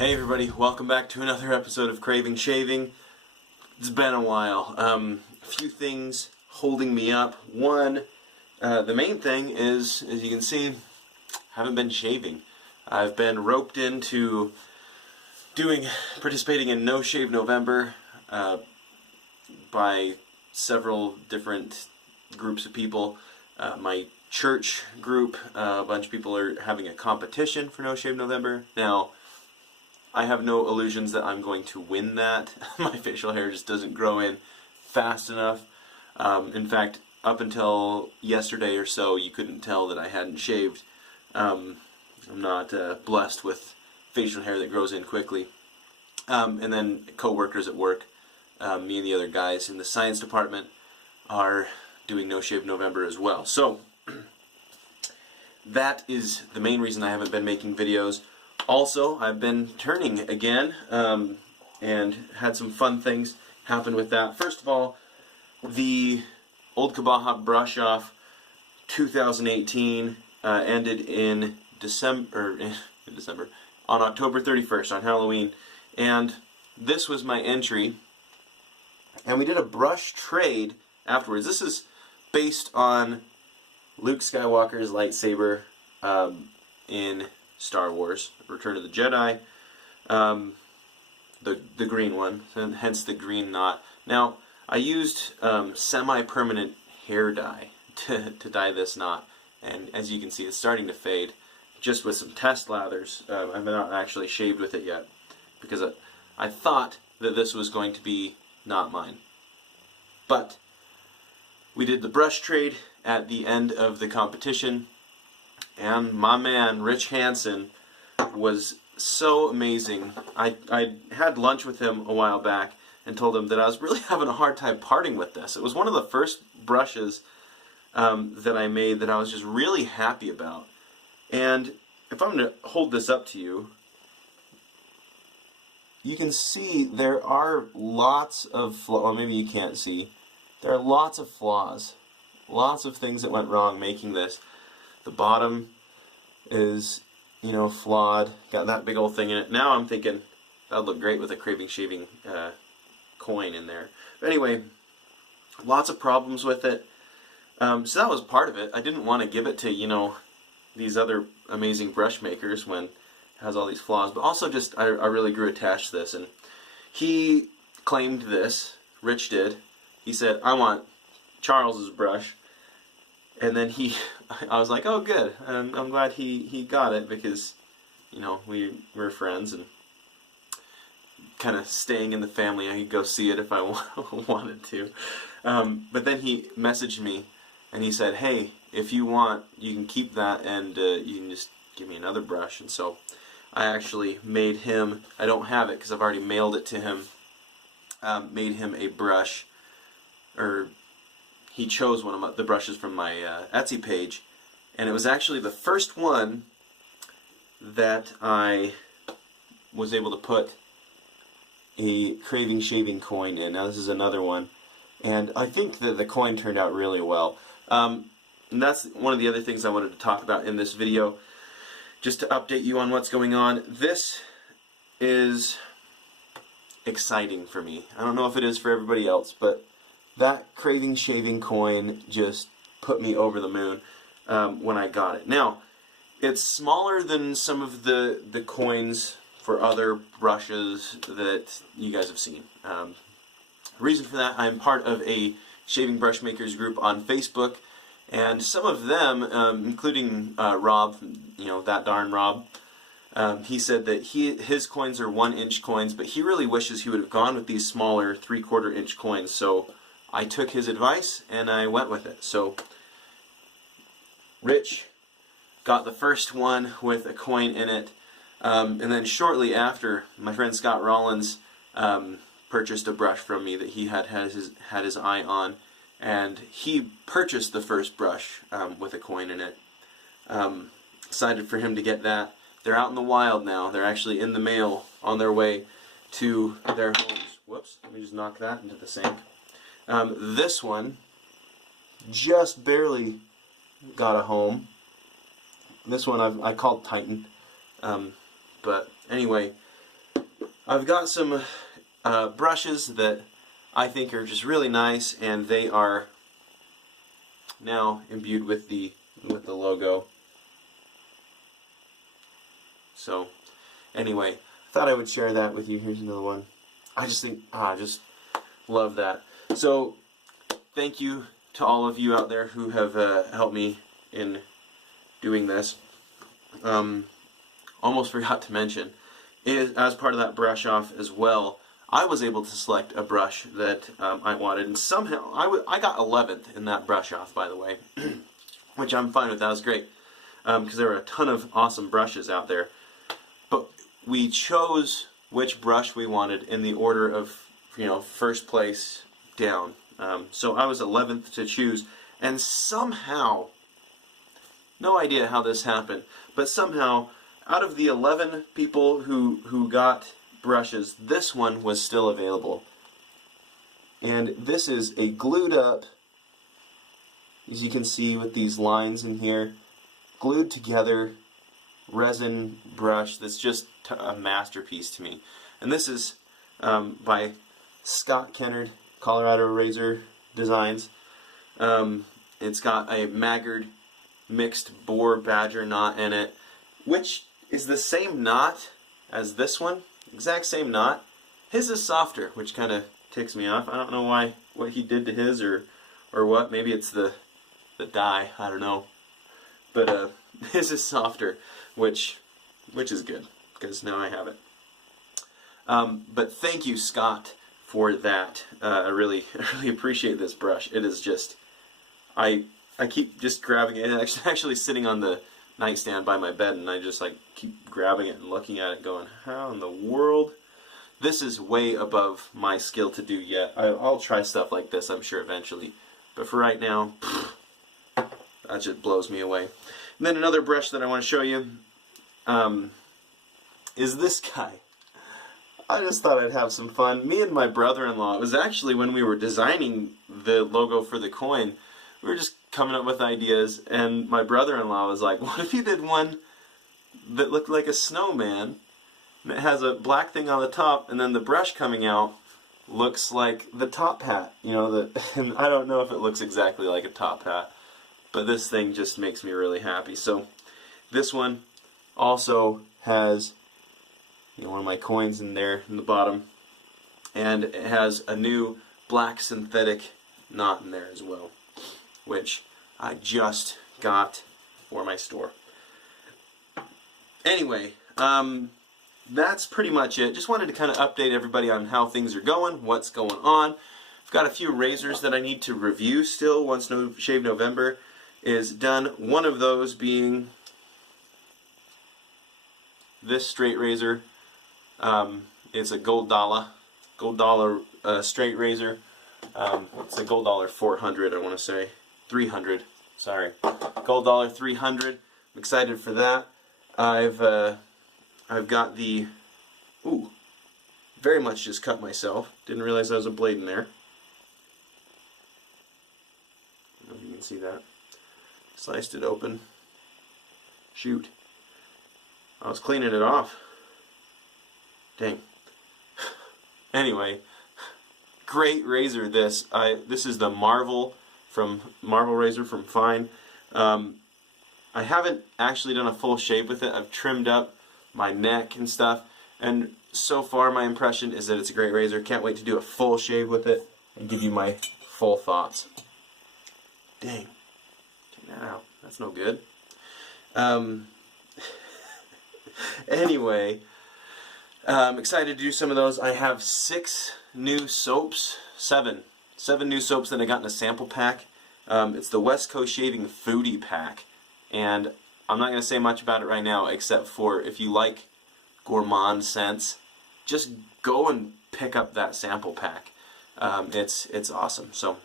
Hey everybody, welcome back to another episode of Craving Shaving. It's been a while. A few things holding me up. One, the main thing is, as you can see, haven't been shaving. I've been roped into participating in No Shave November by several different groups of people. My church group, a bunch of people are having a competition for No Shave November. Now, I have no illusions that I'm going to win that. My facial hair just doesn't grow in fast enough. In fact, up until yesterday or so, you couldn't tell that I hadn't shaved. I'm not blessed with facial hair that grows in quickly. And then co-workers at work, me and the other guys in the science department are doing No Shave November as well. So, that is the main reason I haven't been making videos. Also, I've been turning again, and had some fun things happen with that. First of all, the Old Cabaha Brush-Off 2018 ended in December, on October 31st, on Halloween, and this was my entry, and we did a brush trade afterwards. This is based on Luke Skywalker's lightsaber in Star Wars, Return of the Jedi, the green one, and hence the green knot. Now, I used semi-permanent hair dye to dye this knot, and as you can see, it's starting to fade, just with some test lathers. I've not actually shaved with it yet, because I thought that this was going to be not mine. But we did the brush trade at the end of the competition, and my man, Rich Hansen, was so amazing. I had lunch with him a while back and told him that I was really having a hard time parting with this. It was one of the first brushes that I made that I was just really happy about. And if I'm going to hold this up to you, you can see there are lots of flaws, or maybe you can't see. There are lots of flaws. Lots of things that went wrong making this. The bottom is, you know, flawed. Got that big old thing in it. Now I'm thinking that would look great with a Craving Shaving coin in there. But anyway, lots of problems with it. So that was part of it. I didn't want to give it to, you know, these other amazing brush makers when it has all these flaws. But also just, I really grew attached to this. And he claimed this, Rich did. He said, I want Charles's brush. And then I was like, oh good, I'm glad he got it, because, you know, we were friends and kind of staying in the family. I could go see it if I wanted to. But then he messaged me and he said, hey, if you want, you can keep that, and you can just give me another brush. And so I actually made him, I don't have it because I've already mailed it to him, made him a brush, or he chose one of the brushes from my Etsy page, and it was actually the first one that I was able to put a Craving Shaving coin in. Now this is another one, and I think that the coin turned out really well. And that's one of the other things I wanted to talk about in this video, just to update you on what's going on. This is exciting for me. I don't know if it is for everybody else, but that Craving Shaving coin just put me over the moon when I got it. Now, it's smaller than some of the coins for other brushes that you guys have seen. Reason for that, I'm part of a shaving brush makers group on Facebook, and some of them, including Rob, you know, that darn Rob, he said that his coins are 1-inch coins, but he really wishes he would have gone with these smaller 3/4 inch coins. So I took his advice and I went with it. So Rich got the first one with a coin in it, and then shortly after, my friend Scott Rollins purchased a brush from me that he had his eye on, and he purchased the first brush with a coin in it. Excited for him to get that. They're out in the wild now. They're actually in the mail on their way to their homes. Whoops, let me just knock that into the sink. This one just barely got a home. This one I called Titan. But anyway, I've got some brushes that I think are just really nice, and they are now imbued with the logo. So anyway, I thought I would share that with you. Here's another one. I just think, I just love that. So thank you to all of you out there who have helped me in doing this. Almost forgot to mention, as part of that brush off as well, I was able to select a brush that I wanted, and somehow I got 11th in that brush off, by the way, which I'm fine with. That was great, because there were a ton of awesome brushes out there. But we chose which brush we wanted in the order of, first place down. So I was 11th to choose, and somehow, no idea how this happened, but somehow, out of the 11 people who got brushes, this one was still available. And this is a glued up, as you can see with these lines in here, glued together resin brush that's just a masterpiece to me. And this is by Scott Kennard, Colorado Razor Designs. It's got a Maggard mixed boar badger knot in it, which is the same knot as this one, exact same knot. His is softer, which kind of ticks me off. I don't know what he did to his or what. Maybe it's the dye, I don't know. But his is softer, which is good, because now I have it. But thank you, Scott, for that. I really appreciate this brush. It is just, I keep just grabbing it. It's actually sitting on the nightstand by my bed, and I just keep grabbing it and looking at it going, how in the world? This is way above my skill to do yet. I'll try stuff like this, I'm sure, eventually. But for right now, that just blows me away. And then another brush that I want to show you is this guy. I just thought I'd have some fun. Me and my brother-in-law, it was actually when we were designing the logo for the coin, we were just coming up with ideas, and my brother-in-law was like, what if you did one that looked like a snowman, and it has a black thing on the top, and then the brush coming out looks like the top hat, and I don't know if it looks exactly like a top hat, but this thing just makes me really happy. So this one also has one of my coins in there in the bottom, and it has a new black synthetic knot in there as well, which I just got for my store. Anyway, that's pretty much it. Just wanted to kind of update everybody on how things are going, what's going on. I've got a few razors that I need to review still once Shave November is done. One of those being this straight razor. It's a Gold Dollar straight razor. It's a Gold Dollar 400, I want to say. 300, sorry. Gold Dollar 300. I'm excited for that. I've got the, very much just cut myself. Didn't realize there was a blade in there. I don't know if you can see that. Sliced it open. Shoot. I was cleaning it off. Dang. Anyway, great razor this. This is the Marvel razor from Fine. I haven't actually done a full shave with it. I've trimmed up my neck and stuff, and so far my impression is that it's a great razor. Can't wait to do a full shave with it and give you my full thoughts. Dang. Check that out. That's no good. Anyway, I'm excited to do some of those. I have 6 new soaps, 7 new soaps that I got in a sample pack. It's the West Coast Shaving Foodie Pack, and I'm not going to say much about it right now, except for if you like gourmand scents, just go and pick up that sample pack. It's awesome. So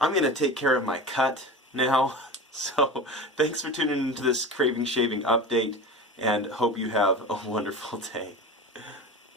I'm going to take care of my cut now. So thanks for tuning into this Craving Shaving update, and hope you have a wonderful day.